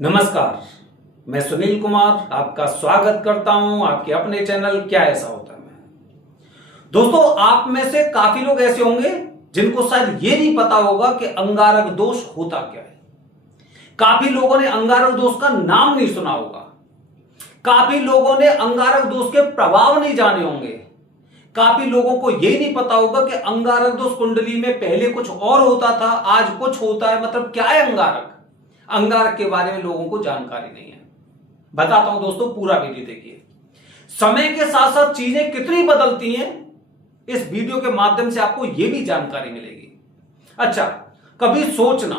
नमस्कार, मैं सुनील कुमार आपका स्वागत करता हूं आपके अपने चैनल क्या ऐसा होता है में। दोस्तों, आप में से काफी लोग ऐसे होंगे जिनको शायद ये नहीं पता होगा कि अंगारक दोष होता क्या है। काफी लोगों ने अंगारक दोष का नाम नहीं सुना होगा। काफी लोगों ने अंगारक दोष के प्रभाव नहीं जाने होंगे। काफी लोगों को यह नहीं पता होगा कि अंगारक दोष कुंडली में पहले कुछ और होता था, आज कुछ होता है। मतलब क्या है अंगारक? अंगारक के बारे में लोगों को जानकारी नहीं है। बताता हूं दोस्तों, पूरा वीडियो देखिए। समय के साथ साथ चीजें कितनी बदलती हैं, इस वीडियो के माध्यम से आपको यह भी जानकारी मिलेगी। अच्छा, कभी सोचना,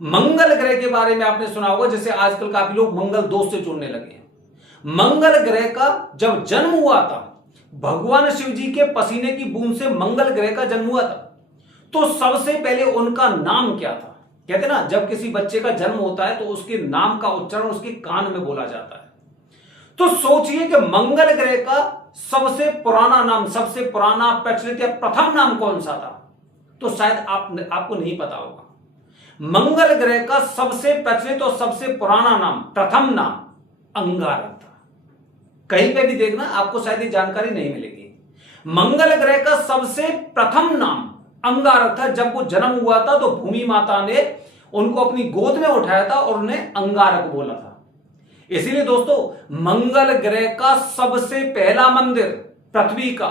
मंगल ग्रह के बारे में आपने सुना होगा। जैसे आजकल काफी लोग मंगल दोष से जुड़ने लगे हैं। मंगल ग्रह का जब जन्म हुआ था, भगवान शिव जी के पसीने की बूंद से मंगल ग्रह का जन्म हुआ था, तो सबसे पहले उनका नाम क्या था? कहते ना, जब किसी बच्चे का जन्म होता है तो उसके नाम का उच्चारण उसके कान में बोला जाता है। तो सोचिए कि मंगल ग्रह का सबसे पुराना नाम, सबसे पुराना प्रचलित या प्रथम नाम कौन सा था? तो शायद आपको नहीं पता होगा। मंगल ग्रह का सबसे प्रचलित और सबसे पुराना नाम, प्रथम नाम अंगारक था। कहीं पे भी देखना, आपको शायद ये जानकारी नहीं मिलेगी। मंगल ग्रह का सबसे प्रथम नाम अंगारक था। जब वो जन्म हुआ था तो भूमि माता ने उनको अपनी गोद में उठाया था और उन्हें अंगारक बोला था। इसीलिए दोस्तों, मंगल ग्रह का सबसे पहला मंदिर पृथ्वी का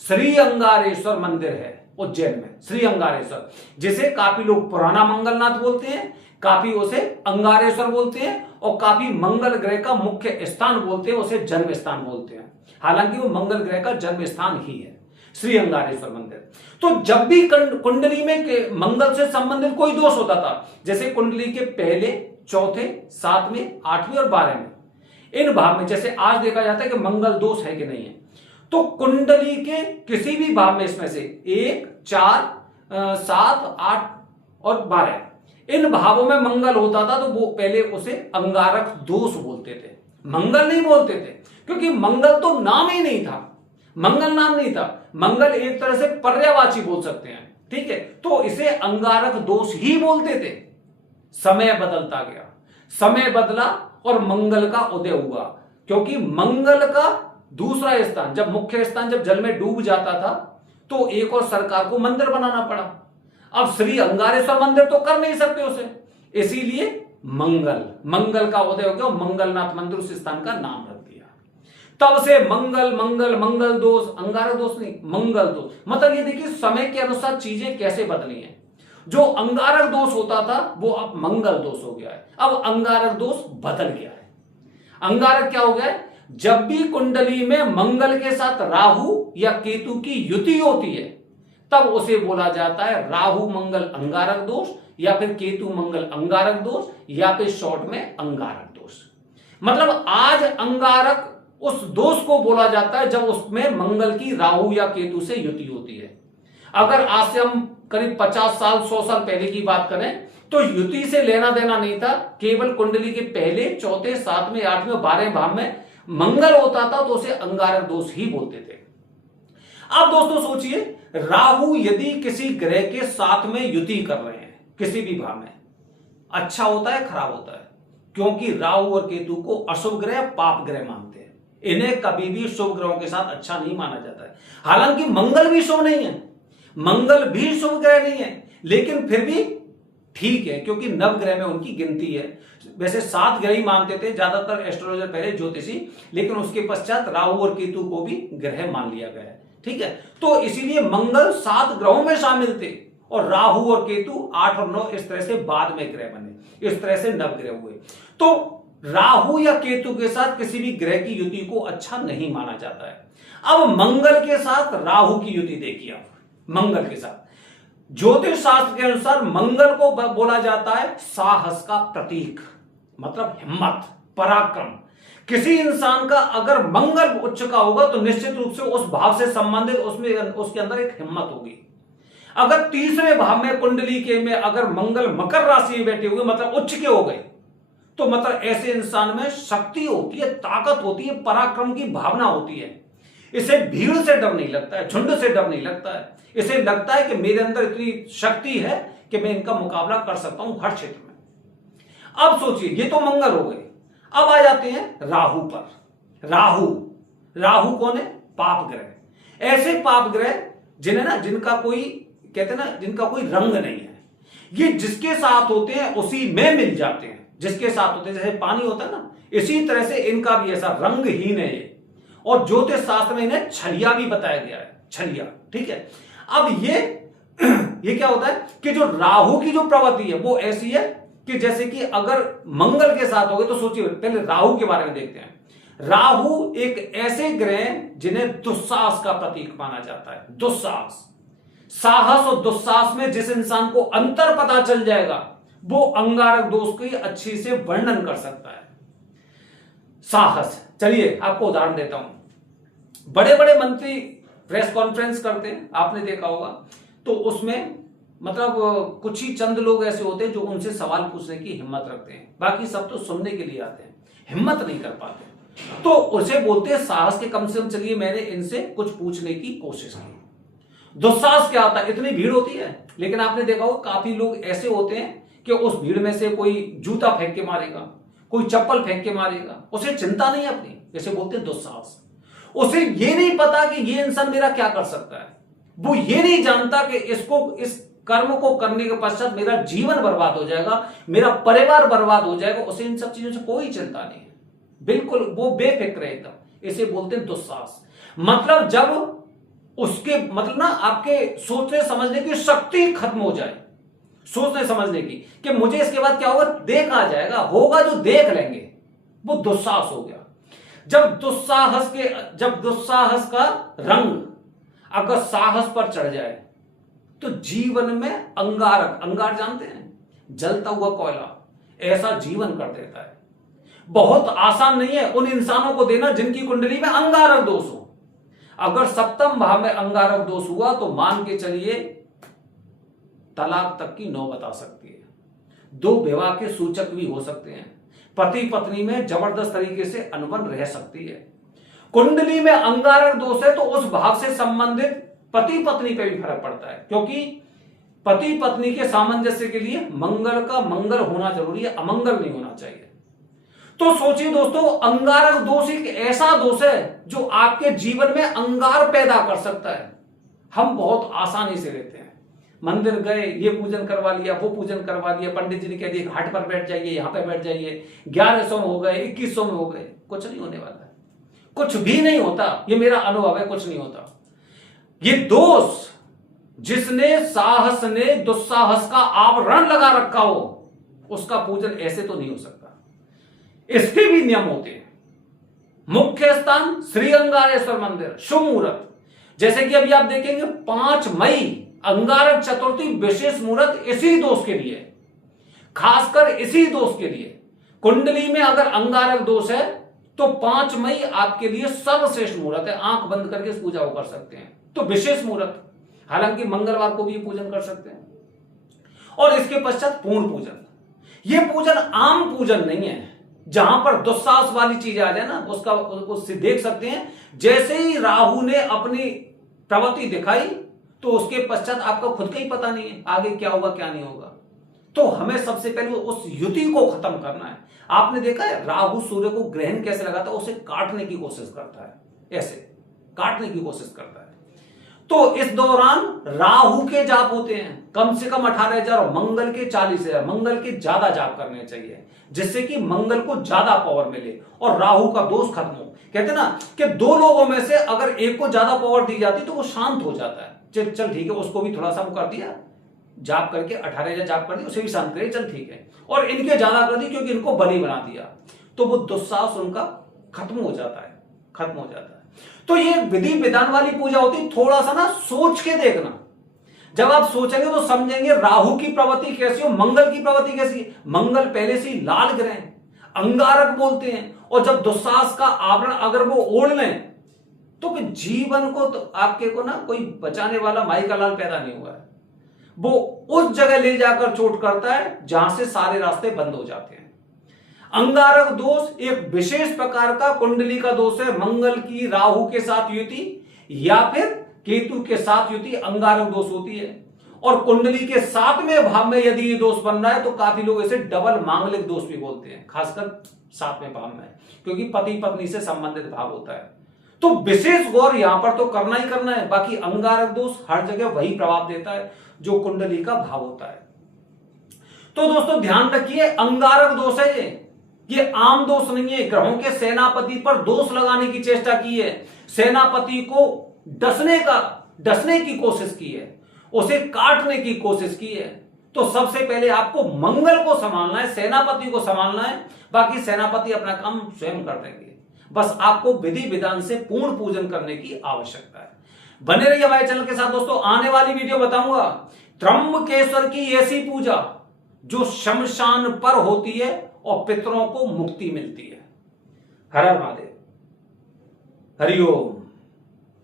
श्री अंगारेश्वर मंदिर है उज्जैन में। श्री अंगारेश्वर, जिसे काफी लोग पुराना मंगलनाथ बोलते हैं, काफी उसे अंगारेश्वर बोलते हैं, और काफी मंगल ग्रह का मुख्य स्थान बोलते हैं, उसे जन्म स्थान बोलते हैं। हालांकि वो मंगल ग्रह का जन्म स्थान ही है श्री अंगारेश्वर मंदिर। तो जब भी कुंडली में मंगल से संबंधित कोई दोष होता था, जैसे कुंडली के पहले, चौथे, सातवें, आठवें और 12वें इन भाव में, जैसे आज देखा जाता है कि मंगल दोष है कि नहीं है, तो कुंडली के किसी भी भाव में इसमें से 1, 4, 7, 8 और 12 इन भावों में मंगल होता था, तो वो पहले उसे अंगारक दोष बोलते थे, मंगल नहीं बोलते थे। क्योंकि मंगल तो नाम ही नहीं था, मंगल नाम नहीं था। मंगल एक तरह से पर्यायवाची बोल सकते हैं, ठीक है। तो इसे अंगारक दोष ही बोलते थे। समय बदलता गया, समय बदला और मंगल का उदय हुआ। क्योंकि मंगल का दूसरा स्थान, जब मुख्य स्थान जब जल में डूब जाता था, तो एक और सरकार को मंदिर बनाना पड़ा। अब श्री अंगारेश्वर मंदिर तो कर नहीं सकते उसे, इसीलिए मंगल का उदय हो गया और मंगलनाथ मंदिर उस स्थान का नाम रख दिया। तब से मंगल दोष, अंगारक दोष नहीं, मंगल दोष। मतलब ये देखिए, समय के अनुसार चीजें कैसे बदली हैं। जो अंगारक दोष होता था वो अब मंगल दोष हो गया है। अब अंगारक दोष बदल गया है। अंगारक क्या हो गया है? जब भी कुंडली में मंगल के साथ राहु या केतु की युति होती है, तब उसे बोला जाता है राहु मंगल अंगारक दोष, या फिर केतु मंगल अंगारक दोष, या फिर शॉर्ट में अंगारक दोष। मतलब आज अंगारक उस दोष को बोला जाता है जब उसमें मंगल की राहु या केतु से युति होती है। अगर आज से हम करीब 50 साल 100 साल पहले की बात करें, तो युति से लेना देना नहीं था। केवल कुंडली के पहले, चौथे, सातवें, आठवें, 12वें भाव में मंगल होता था, तो उसे अंगारक दोष ही बोलते थे। अब दोस्तों सोचिए, राहु यदि किसी ग्रह के साथ में युति कर रहे हैं किसी भी भाव में, अच्छा होता है खराब होता है? क्योंकि राहु और केतु को अशुभ ग्रह, पाप ग्रह मानते हैं। इन्हें कभी भी शुभ ग्रहों के साथ अच्छा नहीं माना जाता है। हालांकि मंगल भी शुभ नहीं है, मंगल भी शुभ ग्रह नहीं है, लेकिन फिर भी ठीक है, क्योंकि नवग्रह में उनकी गिनती है। वैसे 7 ग्रह ही मानते थे ज्यादातर एस्ट्रोलॉजर, पहले ज्योतिषी, लेकिन उसके पश्चात राहु और केतु को भी ग्रह मान लिया गया है, ठीक है। तो इसीलिए मंगल 7 ग्रहों में शामिल थे, और राहु और केतु 8 और 9 इस तरह से बाद में ग्रह बने, इस तरह से नवग्रह हुए। तो राहु या केतु के साथ किसी भी ग्रह की युति को अच्छा नहीं माना जाता है। अब मंगल के साथ राहु की युति देखिए। आप मंगल के साथ, ज्योतिष शास्त्र के अनुसार मंगल को बोला जाता है साहस का प्रतीक, मतलब हिम्मत, पराक्रम। किसी इंसान का अगर मंगल उच्च का होगा तो निश्चित रूप से उस भाव से संबंधित उसके अंदर एक हिम्मत होगी। अगर तीसरे भाव में कुंडली के में अगर मंगल मकर राशि में बैठे हुए, मतलब उच्च के हो गए, तो मतलब ऐसे इंसान में शक्ति होती है, ताकत होती है, पराक्रम की भावना होती है। इसे भीड़ से डर नहीं लगता है, झुंड से डर नहीं लगता है। इसे लगता है कि मेरे अंदर इतनी शक्ति है कि मैं इनका मुकाबला कर सकता हूं हर क्षेत्र में। अब सोचिए, ये तो मंगल हो गए, अब आ जाते हैं राहु पर। राहु कौन है? पाप ग्रह। ऐसे पाप ग्रह जिन्हें ना, जिनका कोई कहते हैं ना, जिनका कोई रंग नहीं है, ये जिसके साथ होते हैं उसी में मिल जाते हैं, जिसके साथ होते हैं, जैसे पानी होता है ना, इसी तरह से इनका भी ऐसा रंगहीन है ये। और ज्योतिष शास्त्र में इन्हें छलिया भी बताया गया है, छलिया, ठीक है। अब ये क्या होता है कि जो राहु की जो प्रवृत्ति है वो ऐसी है कि जैसे कि अगर मंगल के साथ हो गए, तो सोचिए, पहले राहु के बारे में देखते हैं। राहु एक ऐसे ग्रह जिन्हें दुस्साहस का प्रतीक माना जाता है। दुस्साहस, साहस और दुस्साहस में जिस इंसान को अंतर पता चल जाएगा वो अंगारक दोष की अच्छी से वर्णन कर सकता है। साहस, चलिए आपको उदाहरण देता हूं। बड़े बड़े मंत्री प्रेस कॉन्फ्रेंस करते हैं, आपने देखा होगा, तो उसमें मतलब कुछ ही चंद लोग ऐसे होते हैं जो उनसे सवाल पूछने की हिम्मत रखते हैं, बाकी सब तो सुनने के लिए आते हैं, हिम्मत नहीं कर पाते। तो उसे बोलते हैं साहस के कम से कम चलिए मैंने इनसे कुछ पूछने की कोशिश की। दुस्साहस क्या होता है? इतनी भीड़ होती है, लेकिन आपने देखा होगा काफी लोग ऐसे होते हैं कि उस भीड़ में से कोई जूता फेंक के मारेगा, कोई चप्पल फेंक के मारेगा, उसे चिंता नहीं अपनी, जैसे बोलते हैं दुस्साहस। उसे ये नहीं पता कि ये इंसान मेरा क्या कर सकता है, वो ये नहीं जानता कि इसको, इस कर्म को करने के पश्चात मेरा जीवन बर्बाद हो जाएगा, मेरा परिवार बर्बाद हो जाएगा। उसे इन सब चीजों से कोई चिंता नहीं है, बिल्कुल वो बेफिक्र है एकदम। इसे बोलते हैं दुस्साहस। मतलब जब उसके मतलब ना आपके सोचने समझने की शक्ति खत्म हो जाए, सोचने समझने की कि मुझे इसके बाद क्या होगा, देखा जाएगा, होगा जो देख लेंगे, वो दुस्साहस हो गया। जब दुस्साहस का रंग अगर साहस पर चढ़ जाए तो जीवन में अंगार जानते हैं, जलता हुआ कोयला, ऐसा जीवन कर देता है। बहुत आसान नहीं है उन इंसानों को देना जिनकी कुंडली में अंगारक दोष हो। अगर सप्तम भाव में अंगारक दोष हुआ तो मान के चलिए तलाक तक की नौबत आ सकती है, 2 विवाह के सूचक भी हो सकते हैं, पति पत्नी में जबरदस्त तरीके से अनबन रह सकती है। कुंडली में अंगारक दोष है तो उस भाव से संबंधित पति पत्नी पे भी फर्क पड़ता है, क्योंकि पति पत्नी के सामंजस्य के लिए मंगल का मंगल होना जरूरी है, अमंगल नहीं होना चाहिए। तो सोचिए दोस्तों, अंगारक दोष एक ऐसा दोष है जो आपके जीवन में अंगार पैदा कर सकता है। हम बहुत आसानी से लेते हैं, मंदिर गए, ये पूजन करवा लिया, वो पूजन करवा लिया, पंडित जी ने कह दिया घाट पर बैठ जाइए, यहां पर बैठ जाइए, 1100 में हो गए, 2100 में हो गए, कुछ नहीं होने वाला है, कुछ भी नहीं होता। ये मेरा अनुभव है, कुछ नहीं होता। ये दोष जिसने साहस ने दुस्साहस का आवरण लगा रखा हो, उसका पूजन ऐसे तो नहीं हो सकता। इसके भी नियम होते हैं। मुख्य स्थान श्री अंगारेश्वर मंदिर, शुभ मुहूर्त, जैसे कि अभी आप देखेंगे 5 मई अंगारक चतुर्थी, विशेष मुहूर्त इसी दोष के लिए, खासकर इसी दोष के लिए। कुंडली में अगर अंगारक दोष है तो 5 मई आपके लिए सर्वश्रेष्ठ मुहूर्त है, आंख बंद करके इस पूजा को कर सकते हैं। तो विशेष मुहूर्त, हालांकि मंगलवार को भी ये पूजन कर सकते हैं। और इसके पश्चात पूर्ण पूजन। ये पूजन आम पूजन नहीं है जहां पर दुस्साहस वाली चीज आ जाए ना, उससे देख सकते हैं। जैसे ही राहु ने अपनी प्रवृत्ति दिखाई तो उसके पश्चात आपका खुद का ही पता नहीं है आगे क्या होगा क्या नहीं होगा। तो हमें सबसे पहले उस युति को खत्म करना है। आपने देखा है राहु सूर्य को ग्रहण कैसे लगाता है, उसे काटने की कोशिश करता है, ऐसे काटने की कोशिश करता है। तो इस दौरान राहु के जाप होते हैं कम से कम 18,000 और मंगल के 40,000, मंगल के ज्यादा जाप करने चाहिए, जिससे कि मंगल को ज्यादा पावर मिले और राहु का दोष खत्म हो। कहते ना कि 2 लोगों में से अगर एक को ज्यादा पावर दी जाती तो वो शांत हो जाता है, चल ठीक है, उसको भी थोड़ा सा कर दिया, जाप करके 18,000 जाप कर दिया, उसे भी शांत करे, चल ठीक है। और इनके ज्यादा कर दी क्योंकि इनको बलि बना दिया, तो वो दुस्साहस उनका खत्म हो जाता है, खत्म हो जाता है। तो ये विधि विधान वाली पूजा होती है, थोड़ा सा ना सोच के देखना। जब आप सोचेंगे तो समझेंगे राहु की प्रवृत्ति कैसी हो, मंगल की प्रवृत्ति कैसी है। मंगल पहले से ही लाल ग्रह है, अंगारक बोलते हैं, और जब दुस्साहस का आवरण अगर वो ओढ़ लें तो फिर जीवन को तो आपके को ना कोई बचाने वाला माई का लाल पैदा नहीं हुआ है। वो उस जगह ले जाकर चोट करता है जहां से सारे रास्ते बंद हो जाते हैं। अंगारक दोष एक विशेष प्रकार का कुंडली का दोष है। मंगल की राहु के साथ युति या फिर केतु के साथ युति अंगारक दोष होती है। और कुंडली के 7वें भाव में यदि ये दोष बन रहा है तो काफी लोग इसे डबल मांगलिक दोष भी बोलते हैं, खासकर 7वें भाव में, क्योंकि पति पत्नी से संबंधित भाव होता है। तो विशेष गौर यहां पर तो करना ही करना है। बाकी अंगारक दोष हर जगह वही प्रभाव देता है जो कुंडली का भाव होता है। तो दोस्तों ध्यान रखिए, अंगारक दोष है ये आम दोष नहीं है। ग्रहों के सेनापति पर दोष लगाने की चेष्टा की है, सेनापति को डसने की कोशिश की है, उसे काटने की कोशिश की है। तो सबसे पहले आपको मंगल को संभालना है, सेनापति को संभालना है, बाकी सेनापति अपना काम स्वयं कर देंगे। बस आपको विधि विधान से पूर्ण पूजन करने की आवश्यकता है। बने रहिए हमारे चैनल के साथ दोस्तों। आने वाली वीडियो बताऊंगा त्र्यंबकेश्वर की ऐसी पूजा जो शमशान पर होती है और पितरों को मुक्ति मिलती है। हर हर महादेव, हरि ओम।